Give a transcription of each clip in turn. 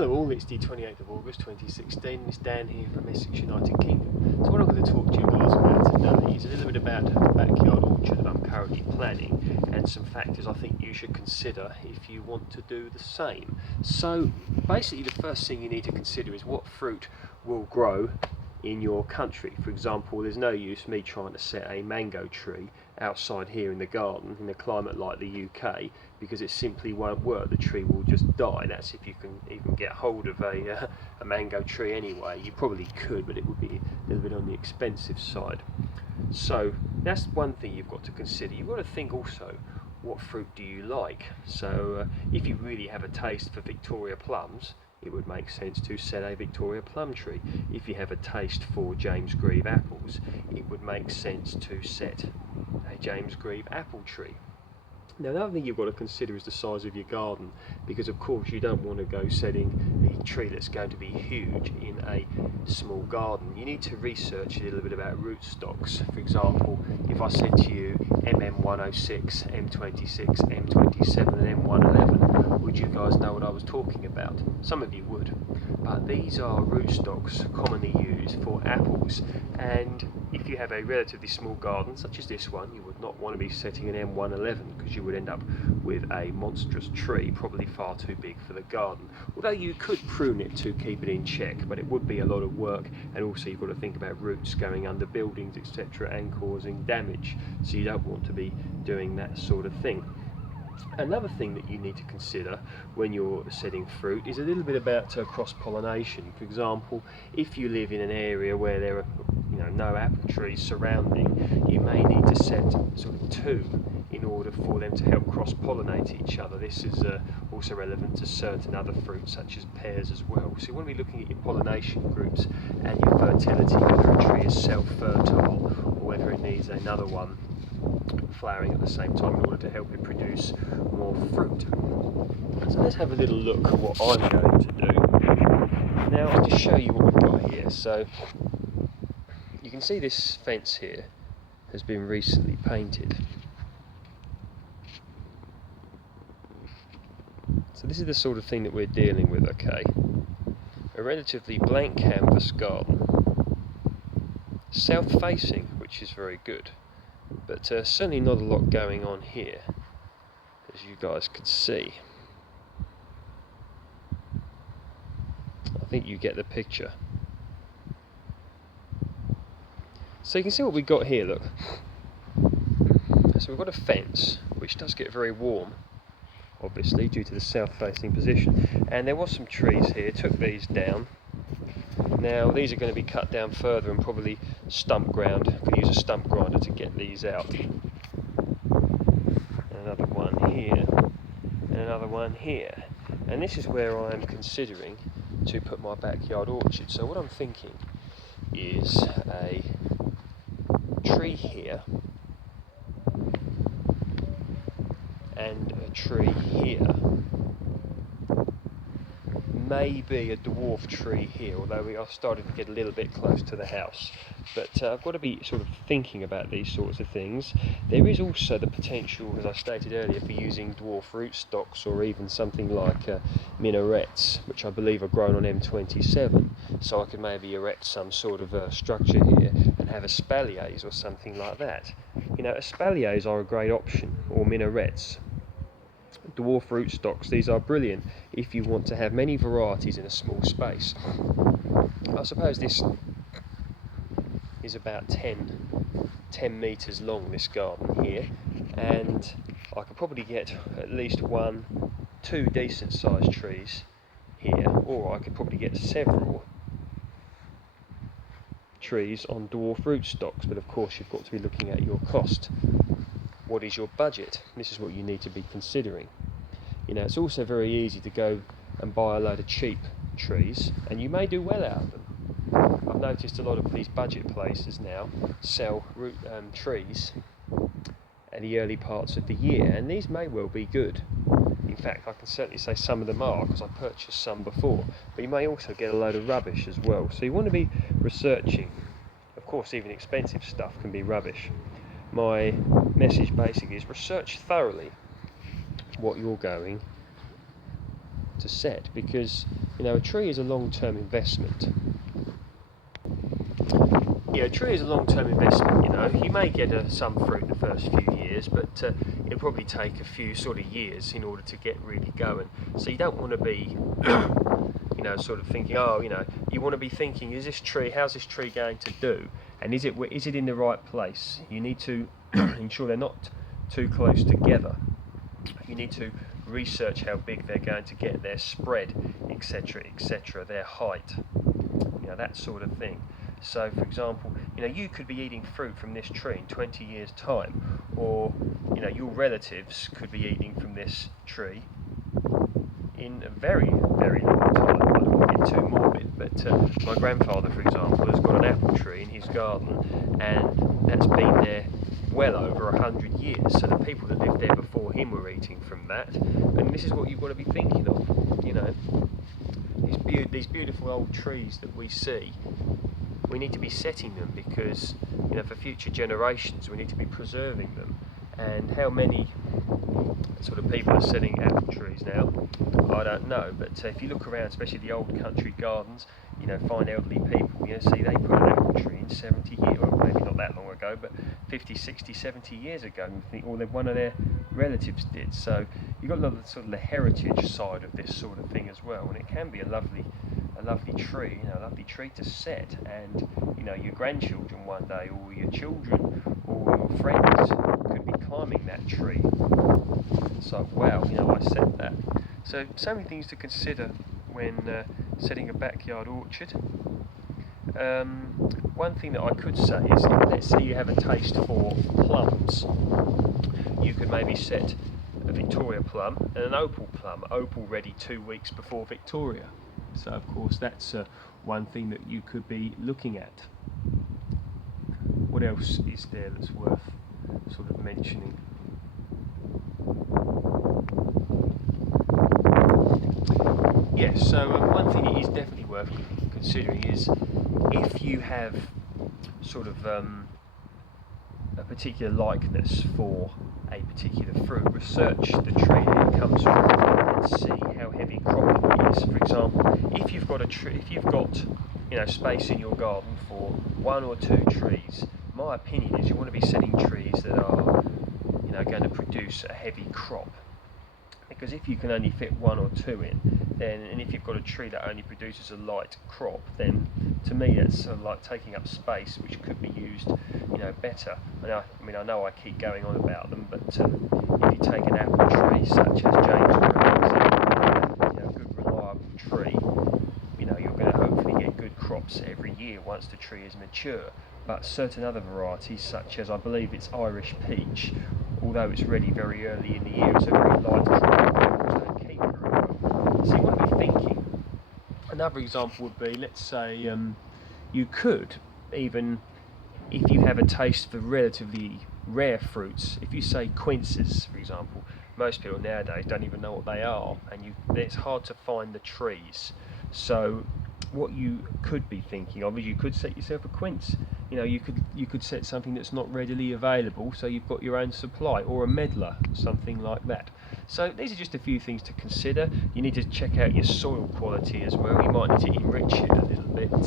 Hello all, it's the 28th of August 2016, it's Dan here from Essex, United Kingdom. So what I'm going to talk to you guys about today is a little bit about the backyard orchard that I'm currently planning and some factors I think you should consider if you want to do the same. So basically the first thing you need to consider is what fruit will grow in your country. For example, there's no use me trying to set a mango tree outside here in the garden in a climate like the UK, because it simply won't work. The tree will just die. That's if you can even get hold of a mango tree anyway. You probably could, but it would be a little bit on the expensive side. So that's one thing you've got to consider. You've got to think also, what fruit do you like? So if you really have a taste for Victoria plums, it would make sense to set a Victoria plum tree. If you have a taste for James Grieve apples, it would make sense to set a James Grieve apple tree. Now, the other thing you've got to consider is the size of your garden, because of course you don't want to go setting a tree that's going to be huge in a small garden. You need to research a little bit about rootstocks. For example, if I said to you M11, M26, M27 and M11, would you guys know what I was talking about? Some of you would, but these are rootstocks commonly used for apples, and if you have a relatively small garden such as this one, you would not want to be setting an M11 because you would end up with a monstrous tree, probably far too big for the garden. Although you could prune it to keep it in check, but it would be a lot of work, and also you've got to think about roots going under buildings, etc., and causing damage, so you don't want to be doing that sort of thing. Another thing that you need to consider when you're setting fruit is a little bit about cross-pollination. For example, if you live in an area where there are no apple trees surrounding, you may need to set sort of two in order for them to help cross-pollinate each other. This is also relevant to certain other fruits such as pears as well. So you want to be looking at your pollination groups and your fertility, whether a tree is self-fertile or whether it needs another one flowering at the same time in order to help it produce more fruit. So let's have a little look at what I'm going to do. Now I'll just show you what we've got here. So you can see this fence here has been recently painted. So this is the sort of thing that we're dealing with, okay? A relatively blank canvas garden, south facing, which is very good. But certainly not a lot going on here, as you guys could see. I think you get the picture. So you can see what we've got here, look. So we've got a fence, which does get very warm, obviously, due to the south-facing position. And there was some trees here, took these down. Now these are going to be cut down further and probably stump ground. I'm going to use a stump grinder to get these out. Another one here, and another one here. And this is where I am considering to put my backyard orchard. So what I'm thinking is a tree here and a tree here. Maybe a dwarf tree here, although we are starting to get a little bit close to the house. But I've got to be sort of thinking about these sorts of things. There is also the potential, as I stated earlier, for using dwarf rootstocks or even something like minarets, which I believe are grown on M27. So I could maybe erect some sort of structure here and have espaliers or something like that. You know, espaliers are a great option, or minarets. Dwarf rootstocks, these are brilliant if you want to have many varieties in a small space. I suppose this is about 10 metres long, this garden here, and I could probably get at least two decent sized trees here, or I could probably get several trees on dwarf rootstocks, but of course you've got to be looking at your cost. What is your budget? This is what you need to be considering. You know, it's also very easy to go and buy a load of cheap trees, and you may do well out of them. I've noticed a lot of these budget places now sell trees at the early parts of the year, and these may well be good. In fact, I can certainly say some of them are, because I purchased some before, but you may also get a load of rubbish as well. So you want to be researching. Of course, even expensive stuff can be rubbish. My message basically is research thoroughly what you're going to set, because You know, a tree is a long-term investment. Yeah, a tree is a long-term investment. You know, you may get some fruit in the first few years, but it'll probably take a few sort of years in order to get really going. So you don't want to be, you know, sort of thinking, oh, you know, you want to be thinking, how's this tree going to do, and is it in the right place? You need to ensure they're not too close together. You need to research how big they're going to get, their spread, etc., etc., their height, you know, that sort of thing. So, for example, you know, you could be eating fruit from this tree in 20 years' time, or, you know, your relatives could be eating from this tree in a very, very long time. I don't want to get too morbid, but my grandfather, for example, has got an apple tree in his garden, and that's been there well over 100 years. So the people that lived there before him were eating from that, and this is what you've got to be thinking of. You know, these beautiful old trees that we see, we need to be setting them because, you know, for future generations we need to be preserving them. And how many sort of people are setting apple trees now, I don't know, but if you look around, especially the old country gardens, you know, find elderly people, you know, see they put an apple tree in 70 years, well, maybe not that long ago, but 50, 60, 70 years ago, or one of their relatives did. So you've got a lot of sort of the heritage side of this sort of thing as well, and it can be a lovely tree, you know, a lovely tree to set, and, you know, your grandchildren one day, or your children, or your friends could be climbing that tree. So, wow, you know, I set that. So many things to consider when setting a backyard orchard. One thing that I could say is, let's say you have a taste for plums. You could maybe set a Victoria plum and an opal plum, opal ready 2 weeks before Victoria. So of course that's one thing that you could be looking at. What else is there that's worth sort of mentioning? Yes, so one thing that is definitely worth considering is if you have sort of a particular likeness for a particular fruit, research the tree that it comes from and see how heavy crop it is. For example, if you've got you know, space in your garden for 1 or 2 trees, my opinion is you want to be setting trees that are, you know, going to produce a heavy crop. Because if you can only fit 1 or 2 in, then, and if you've got a tree that only produces a light crop, then to me that's sort of like taking up space which could be used, you know, better. I know I keep going on about them, but if you take an apple tree such as James Green's, you know, a good reliable tree, you know, you're going to hopefully get good crops every year once the tree is mature. But certain other varieties, such as I believe it's Irish peach, although it's ready very early in the year, it's a very light crop, don't keep very well. So you want to be thinking. Another example would be, let's say you could even, if you have a taste for relatively rare fruits, if you say quinces, for example, most people nowadays don't even know what they are, and it's hard to find the trees. So what you could be thinking of is you could set yourself a quince. You know, you could set something that's not readily available, so you've got your own supply, or a medlar, something like that. So these are just a few things to consider. You need to check out your soil quality as well. You might need to enrich it a little bit with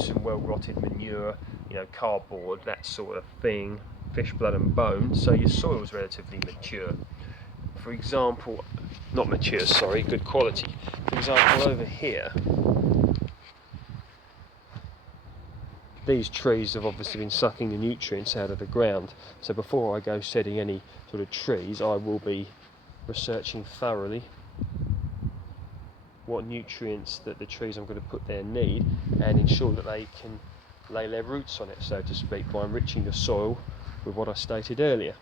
some well-rotted manure, you know, cardboard, that sort of thing, fish blood and bone, so your soil's relatively mature. For example, not mature, sorry, good quality. For example, over here, these trees have obviously been sucking the nutrients out of the ground. So before I go setting any sort of trees, I will be researching thoroughly what nutrients that the trees I'm going to put there need, and ensure that they can lay their roots on it, so to speak, by enriching the soil with what I stated earlier.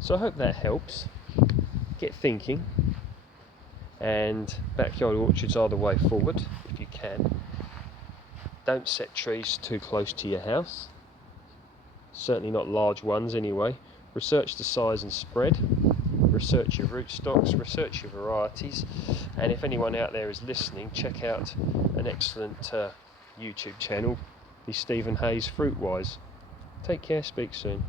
So I hope that helps. Get thinking, and backyard orchards are the way forward if you can. Don't set trees too close to your house, certainly not large ones anyway. Research the size and spread, research your rootstocks, research your varieties, and if anyone out there is listening, check out an excellent YouTube channel, the Stephen Hayes Fruitwise. Take care, speak soon.